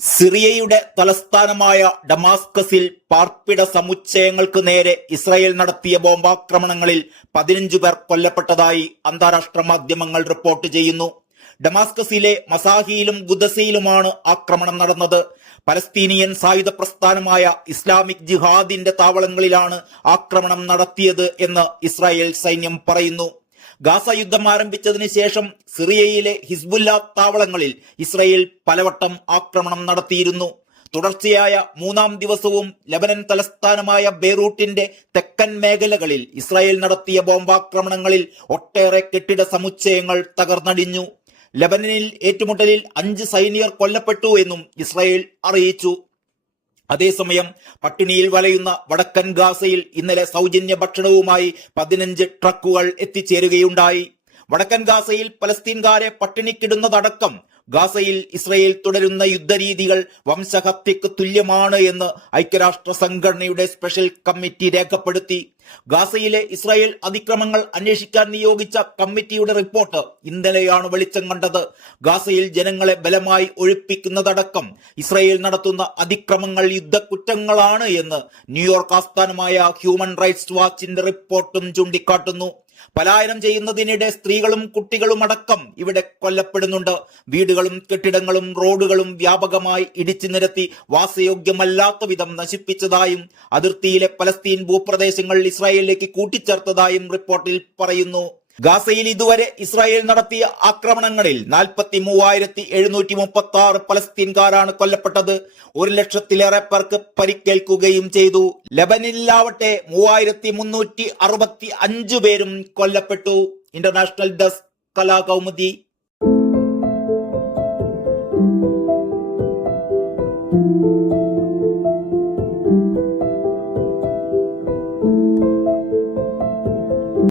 സിറിയയുടെ തലസ്ഥാനമായ ഡമാസ്കസിൽ പാർപ്പിട സമുച്ചയങ്ങൾക്ക് നേരെ ഇസ്രായേൽ നടത്തിയ ബോംബാക്രമണങ്ങളിൽ 15 പേർ കൊല്ലപ്പെട്ടതായി അന്താരാഷ്ട്ര മാധ്യമങ്ങൾ റിപ്പോർട്ട് ചെയ്യുന്നു. ഡമാസ്കസിലെ മസാഹിയിലും ഗുദസയിലുമാണ് ആക്രമണം നടന്നത്. പലസ്തീനിയൻ സായുധ പ്രസ്ഥാനമായ ഇസ്ലാമിക് ജിഹാദിന്റെ താവളങ്ങളിലാണ് ആക്രമണം നടത്തിയത് എന്ന് ഇസ്രായേൽ സൈന്യം പറയുന്നു. ഗാസ യുദ്ധം ആരംഭിച്ചതിന് ശേഷം സിറിയയിലെ ഹിസ്ബുല്ല താവളങ്ങളിൽ ഇസ്രായേൽ പലവട്ടം ആക്രമണം നടത്തിയിരുന്നു. തുടർച്ചയായ 3-ാം ദിവസവും ലബനൻ തലസ്ഥാനമായ ബെയ്റൂട്ടിന്റെ തെക്കൻ മേഖലകളിൽ ഇസ്രായേൽ നടത്തിയ ബോംബാക്രമണങ്ങളിൽ ഒട്ടേറെ കെട്ടിട സമുച്ചയങ്ങൾ തകർന്നടിഞ്ഞു. ലബനനിൽ ഏറ്റുമുട്ടലിൽ 5 സൈനികർ കൊല്ലപ്പെട്ടു എന്നും ഇസ്രായേൽ അറിയിച്ചു. അതേസമയം പട്ടിണിയിൽ വലയുന്ന വടക്കൻ ഗാസയിൽ ഇന്നലെ സൗജന്യ ഭക്ഷണവുമായി 15 ട്രക്കുകൾ എത്തിച്ചേരുകയുണ്ടായി. വടക്കൻ ഗാസയിൽ പലസ്തീൻകാരെ പട്ടിണിക്കിടുന്നതടക്കം ഗാസയിൽ ഇസ്രായേൽ തുടരുന്ന യുദ്ധരീതികൾ വംശഹത്യക്ക് തുല്യമാണ് എന്ന് ഐക്യരാഷ്ട്ര സംഘടനയുടെ സ്പെഷ്യൽ കമ്മിറ്റി രേഖപ്പെടുത്തി. ഗാസയിലെ ഇസ്രായേൽ അതിക്രമങ്ങൾ അന്വേഷിക്കാൻ നിയോഗിച്ച കമ്മിറ്റിയുടെ റിപ്പോർട്ട് ഇന്നലെയാണ് വെളിച്ചം കണ്ടത്. ഗാസയിൽ ജനങ്ങളെ ബലമായി ഒഴിപ്പിക്കുന്നതടക്കം ഇസ്രായേൽ നടത്തുന്ന അതിക്രമങ്ങൾ യുദ്ധക്കുറ്റങ്ങളാണ് എന്ന് ന്യൂയോർക്ക് ആസ്ഥാനമായ ഹ്യൂമൻ റൈറ്റ്സ് വാച്ചിന്റെ റിപ്പോർട്ടും ചൂണ്ടിക്കാട്ടുന്നു. പലായനം ചെയ്യുന്നതിനിടെ സ്ത്രീകളും കുട്ടികളും അടക്കം ഇവിടെ കൊല്ലപ്പെടുന്നുണ്ട്. വീടുകളും കെട്ടിടങ്ങളും റോഡുകളും വ്യാപകമായി ഇടിച്ചു നിരത്തി വാസയോഗ്യമല്ലാത്ത വിധം നശിപ്പിച്ചതായും അതിർത്തിയിലെ പലസ്തീൻ ഭൂപ്രദേശങ്ങൾ ഇസ്രായേലിലേക്ക് കൂട്ടിച്ചേർത്തതായും റിപ്പോർട്ടിൽ പറയുന്നു. ഗാസയിൽ ഇതുവരെ ഇസ്രായേൽ നടത്തിയ ആക്രമണങ്ങളിൽ 43,736 പലസ്തീൻകാരാണ് കൊല്ലപ്പെട്ടത്. 1,00,000-ലേറെ പേർക്ക് പരിക്കേൽക്കുകയും ചെയ്തു. ലബനനിലാവട്ടെ 3,365 പേരും കൊല്ലപ്പെട്ടു. International desk Kalakaumudi.